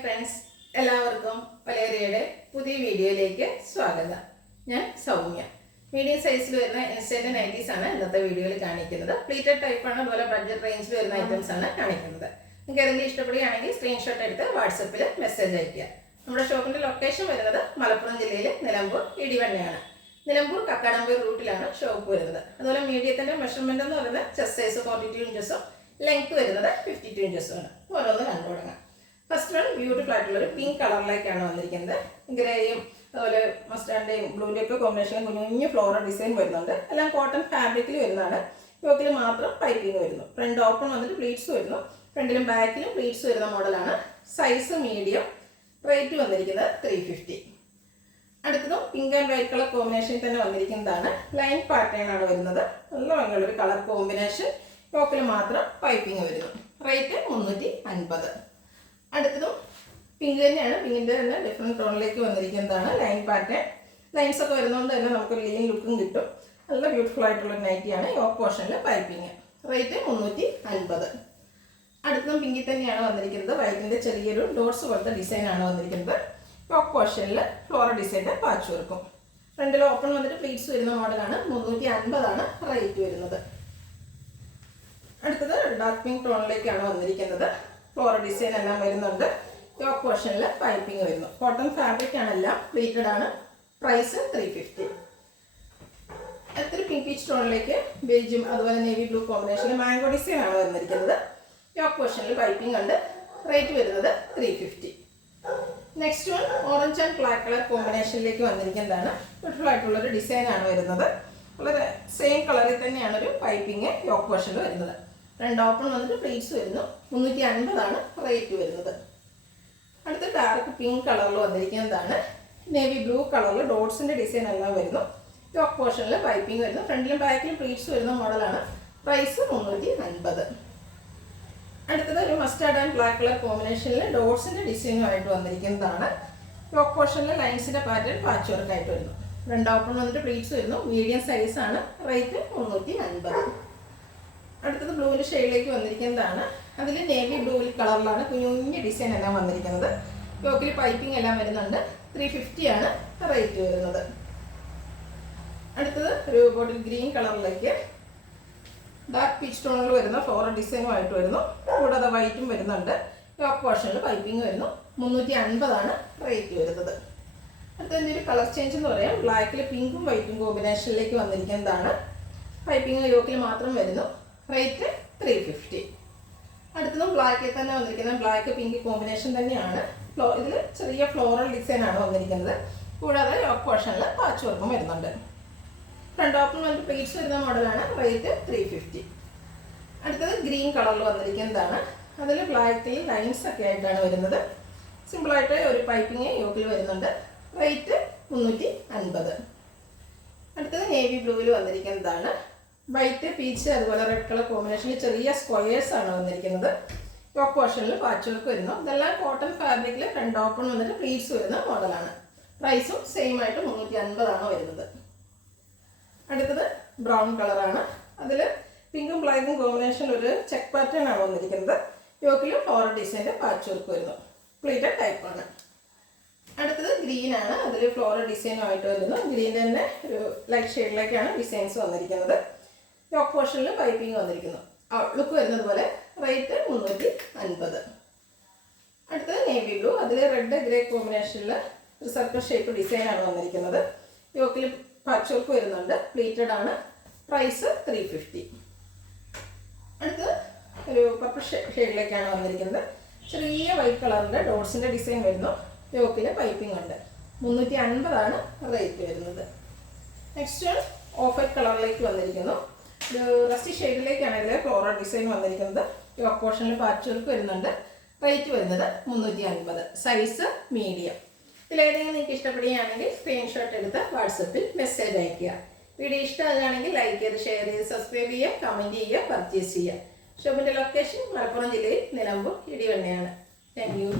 Friends, എല്ലാവർക്കും വലേറിയയുടെ പുതിയ വീഡിയോയിലേക്ക് സ്വാഗതം. ഞാൻ സൗമ്യ. മീഡിയം സൈസിൽ വരുന്ന ഇൻസ്റ്റന്റ് നൈറ്റീസ് ആണ് ഇന്നത്തെ വീഡിയോയിൽ കാണിക്കുന്നത്. പ്ലീറ്റഡ് ടൈപ്പ് ആണ്, അതുപോലെ ബഡ്ജറ്റ് റേഞ്ചിൽ വരുന്ന ഐറ്റംസ് ആണ് കാണിക്കുന്നത്. നിങ്ങൾക്ക് ഏതെങ്കിലും ഇഷ്ടപ്പെടുകയാണെങ്കിൽ സ്ക്രീൻഷോട്ട് എടുത്ത് വാട്സപ്പിൽ മെസ്സേജ് അയയ്ക്കുക. നമ്മുടെ ഷോപ്പിന്റെ ലൊക്കേഷൻ വരുന്നത് മലപ്പുറം ജില്ലയിൽ നിലമ്പൂർ ഇടിവണ്ണയാണ്. നിലമ്പൂർ കക്കാടമ്പൂർ റൂട്ടിലാണ് ഷോപ്പ് വരുന്നത്. അതുപോലെ മീഡിയത്തിന്റെ മെഷർമെന്റ് എന്ന് പറയുന്നത് ചെസ്റ്റ് സൈസ് 42 ഇഞ്ചസും ലെങ്ത് വരുന്നത് 52 ഇഞ്ചസും ആണ്. ഓരോന്ന് കണ്ടു തുടങ്ങാം. ഫസ്റ്റ് വൺ ബ്യൂട്ടിഫുൾ ആയിട്ടുള്ള ഒരു പിങ്ക് കളറിലേക്കാണ് വന്നിരിക്കുന്നത്. ഗ്രേയും അതുപോലെ മസ്റ്റാർഡിന്റെയും ബ്ലൂവിന്റെ ഒക്കെ കോമ്പിനേഷനിൽ കുഞ്ഞു ഫ്ലോറൽ ഡിസൈൻ വരുന്നുണ്ട്. എല്ലാം കോട്ടൺ ഫാബ്രിക്കിൽ വരുന്നതാണ്. യോക്കിൽ മാത്രം പൈപ്പിംഗ് വരുന്നു. ഫ്രണ്ട് ഓപ്പൺ വന്നിട്ട് പ്ലീറ്റ്സ് വരുന്നു. ഫ്രണ്ടിലും ബാക്കിലും പ്ലീറ്റ്സ് വരുന്ന മോഡലാണ്. Size medium. റേറ്റ് വന്നിരിക്കുന്നത് 350. അടുത്തതും പിങ്ക് ആൻഡ് വൈറ്റ് കളർ കോമ്പിനേഷനിൽ തന്നെ വന്നിരിക്കുന്നതാണ്. ലൈൻ പാറ്റേൺ ആണ് വരുന്നത്. നല്ല ഭംഗിയുള്ളൊരു കളർ കോമ്പിനേഷൻ. യോക്കിൽ മാത്രം പൈപ്പിംഗ് വരുന്നു. റേറ്റ് 350. അടുത്തതും പിങ്ക് തന്നെയാണ്. പിങ്കിൻ്റെ തന്നെ ഡിഫറെൻറ്റ് ടോണിലേക്ക് വന്നിരിക്കുന്നതാണ്. ലൈൻ പാറ്റേൺ ലൈൻസ് ഒക്കെ വരുന്നതുകൊണ്ട് തന്നെ നമുക്കൊരു ലീൻ ലുക്കും കിട്ടും. നല്ല ബ്യൂട്ടിഫുൾ ആയിട്ടുള്ള നൈറ്റിയാണ്. യോക്ക് പോർഷനിൽ പൈപ്പിംഗ്. റേറ്റ് 350. അടുത്തതും പിങ്കിൽ തന്നെയാണ് വന്നിരിക്കുന്നത്. വൈറ്റിൻ്റെ ചെറിയൊരു ഡോട്ട്സ് പോലത്തെ ഡിസൈനാണ് വന്നിരിക്കുന്നത്. യോക്ക് പോർഷനിൽ ഫ്ലോറൽ ഡിസൈൻ്റെ പാച്ച് വർക്കും. ഫ്രണ്ടിൽ ഓപ്പൺ വന്നിട്ട് പ്ലീറ്റ്സ് വരുന്ന മോഡലാണ്. 350 റേറ്റ് വരുന്നത്. അടുത്തത് ഡാർക്ക് പിങ്ക് ടോണിലേക്കാണ് വന്നിരിക്കുന്നത്. ഫ്ലോറൽ ഡിസൈൻ എല്ലാം വരുന്നുണ്ട്. യോക്ക് പോർഷനിൽ പൈപ്പിംഗ് വരുന്നു. കോട്ടൺ ഫാബ്രിക് ആണെല്ലാം, പ്ലീറ്റഡ് ആണ്. പ്രൈസ് 350. അടുത്തൊരു പിങ്കിഷ് ടോണിലേക്ക് ബേജും അതുപോലെ നേവി ബ്ലൂ കോമ്പിനേഷനിൽ മാംഗോ ഡിസൈൻ ആണ് വന്നിരിക്കുന്നത്. യോക്ക് പോർഷനിൽ പൈപ്പിംഗ് ഉണ്ട്. റേറ്റ് വരുന്നത് 350. Next one orange and black colour കോമ്പിനേഷനിലേക്ക് വന്നിരിക്കുന്നതാണ്. ബ്യൂട്ടിഫുൾ ആയിട്ടുള്ളൊരു ഡിസൈൻ ആണ് വരുന്നത്. വളരെ സെയിം കളറിൽ തന്നെയാണ് ഒരു പൈപ്പിംഗ് യോക്ക് പോർഷനിൽ വരുന്നത്. രണ്ട് ഓപ്പൺ വന്നിട്ട് പ്ലീറ്റ്സ് വരുന്നു. 350 റേറ്റ് വരുന്നത്. അടുത്ത ഡാർക്ക് പിങ്ക് കളറിൽ വന്നിരിക്കുന്നതാണ്. നേവി ബ്ലൂ കളറിൽ ഡോട്ട്സിൻ്റെ ഡിസൈൻ എല്ലാം വരുന്നു. യോക്ക് പോർഷനിൽ പൈപ്പിംഗ് വരുന്നു. ഫ്രണ്ടിലും ബാക്കിലും പ്ലീറ്റ്സ് വരുന്ന മോഡലാണ്. പ്രൈസ് 350. അടുത്തത് ഒരു മസ്റ്റാർഡ് ആൻഡ് ബ്ലാക്ക് കളർ കോമ്പിനേഷനിൽ ഡോട്ട്സിൻ്റെ ഡിസൈനുമായിട്ട് വന്നിരിക്കുന്നതാണ്. യോക്ക് പോർഷനിൽ ലൈൻസിൻ്റെ പാറ്റേൺ പാച്ച് വർക്കായിട്ട് വരുന്നു. രണ്ട് ഓപ്പൺ വന്നിട്ട് പ്ലീറ്റ്സ് വരുന്നു. മീഡിയം സൈസാണ്. റേറ്റ് 350. അടുത്തത് ബ്ലൂവിൻ്റെ ഷെയ്ഡിലേക്ക് വന്നിരിക്കുന്നതാണ്. അതിൽ നേവി ബ്ലൂ കളറിലാണ് കുഞ്ഞു ഡിസൈൻ എല്ലാം വന്നിരിക്കുന്നത്. യോക്കിൽ പൈപ്പിംഗ് എല്ലാം വരുന്നുണ്ട്. 350 റേറ്റ് വരുന്നത്. അടുത്തത് ഒരു ബോട്ടിൽ ഗ്രീൻ കളറിലേക്ക് ഡാർക്ക് പീച്ച് ടോണിൽ വരുന്ന ഫ്ലോറൽ ഡിസൈനുമായിട്ട് വരുന്നു. കൂടാതെ വൈറ്റും വരുന്നുണ്ട്. യോക്ക് പോർഷനിൽ പൈപ്പിംഗ് വരുന്നു. 350 റേറ്റ് വരുന്നത്. അടുത്തതിൻ്റെ ഒരു കളർ ചേഞ്ച് എന്ന് പറയാം. ബ്ലാക്കിൽ പിങ്കും വൈറ്റും കോമ്പിനേഷനിലേക്ക് വന്നിരിക്കുന്നതാണ്. പൈപ്പിംഗ് യോക്കിൽ മാത്രം വരുന്നു. റേറ്റ് 350. അടുത്തതും ബ്ലാക്കിൽ തന്നെ വന്നിരിക്കുന്നത്. ബ്ലാക്ക് പിങ്ക് കോമ്പിനേഷൻ തന്നെയാണ്. ഇതിൽ ചെറിയ ഫ്ലോറൽ ഡിസൈൻ ആണ് വന്നിരിക്കുന്നത്. കൂടാതെ യോക്ക് പോർഷനിൽ പാച്ച് വർക്കും വരുന്നുണ്ട്. ഫ്രണ്ട് ഓപ്പൺ വന്നിട്ട് പ്ലീറ്റ്സ് വരുന്ന മോഡലാണ്. റേറ്റ് 350. അടുത്തത് ഗ്രീൻ കളറിൽ വന്നിരിക്കുന്നതാണ്. അതിൽ ബ്ലാക്കിൽ ലൈൻസ് ഒക്കെ ആയിട്ടാണ് വരുന്നത്. സിമ്പിളായിട്ട് ഒരു പൈപ്പിംഗ് യോക്കിൽ വരുന്നുണ്ട്. റേറ്റ് 350. അടുത്തത് നേവി ബ്ലൂവിൽ വന്നിരിക്കുന്നതാണ്. വൈറ്റ് പീച്ച് അതുപോലെ റെഡ് കളർ കോമ്പിനേഷനിൽ ചെറിയ സ്ക്വയേഴ്സ് ആണ് വന്നിരിക്കുന്നത്. യോക്ക് പോർഷനിൽ പാച്ച് വർക്ക് വരുന്നു. ഇതെല്ലാം കോട്ടൺ ഫാബ്രിക്കിൽ ഫ്രണ്ട് ഓപ്പൺ വന്നിട്ട് പ്ലീറ്റ്സ് വരുന്ന മോഡലാണ്. പ്രൈസും സെയിം ആയിട്ട് 350 വരുന്നത്. അടുത്തത് ബ്രൗൺ കളറാണ്. അതിൽ പിങ്കും ബ്ലാക്കും കോമ്പിനേഷൻ ഒരു ചെക്ക് പാറ്റേൺ ആണ് വന്നിരിക്കുന്നത്. യോക്കിലും ഫ്ലോറൽ ഡിസൈൻ്റെ പാച്ച് വർക്ക് വരുന്നു. പ്ലീറ്റഡ് ടൈപ്പാണ്. അടുത്തത് ഗ്രീൻ ആണ്. അതിൽ ഫ്ലോറൽ ഡിസൈനുമായിട്ട് വരുന്നു. ഗ്രീൻ്റെ തന്നെ ഒരു ലൈറ്റ് ഷെയ്ഡിലേക്കാണ് ഡിസൈൻസ് വന്നിരിക്കുന്നത്. യോക്ക് പോർഷനിൽ പൈപ്പിംഗ് വന്നിരിക്കുന്നു. ലുക്ക് വരുന്നത് പോലെ. റേറ്റ് 350. അടുത്തത് നേവി ബ്ലൂ. അതിൽ റെഡ് ഗ്രേ കോമ്പിനേഷനിൽ ഒരു സർക്കിൾ ഷേപ്പ് ഡിസൈനാണ് വന്നിരിക്കുന്നത്. യോക്കിൽ പാച്ച് വർക്ക് വരുന്നുണ്ട്. പ്ലീറ്റഡ് ആണ്. പ്രൈസ് 350. അടുത്തത് ഒരു പർപ്പിൾ ഷെയ്ഡിലേക്കാണ് വന്നിരിക്കുന്നത്. ചെറിയ വൈറ്റ് കളറിൻ്റെ ഡോട്ട്സിൻ്റെ ഡിസൈൻ വരുന്നു. യോക്കിൽ പൈപ്പിംഗ് ഉണ്ട്. 350 റേറ്റ് വരുന്നത്. നെക്സ്റ്റ് ഓഫ് വൈറ്റ് കളറിലേക്ക് വന്നിരിക്കുന്നു. ഒരു റസ്റ്റി ഷെയ്ഡിലേക്കാണ് ഇതിൽ ഫ്ലോറൽ ഡിസൈൻ വന്നിരിക്കുന്നത്. യോക്ക് പോർഷനിൽ പാച്ച് വർക്ക് വരുന്നുണ്ട്. റേറ്റ് വരുന്നത് 350. Size medium. ഇതിലേതെങ്കിലും നിങ്ങൾക്ക് ഇഷ്ടപ്പെടുകയാണെങ്കിൽ സ്ക്രീൻഷോട്ട് എടുത്ത് വാട്സപ്പിൽ മെസ്സേജ് അയയ്ക്കുക. വീഡിയോ ഇഷ്ടമാകുകയാണെങ്കിൽ ലൈക്ക് ചെയ്ത് ഷെയർ ചെയ്ത് സബ്സ്ക്രൈബ് ചെയ്യുക, കമൻറ്റ് ചെയ്യുക, പർച്ചേസ് ചെയ്യുക. ഷോപ്പിൻ്റെ ലൊക്കേഷൻ മലപ്പുറം ജില്ലയിൽ നിലമ്പൂർ ഇടിവണ്ണയാണ്. Thank you.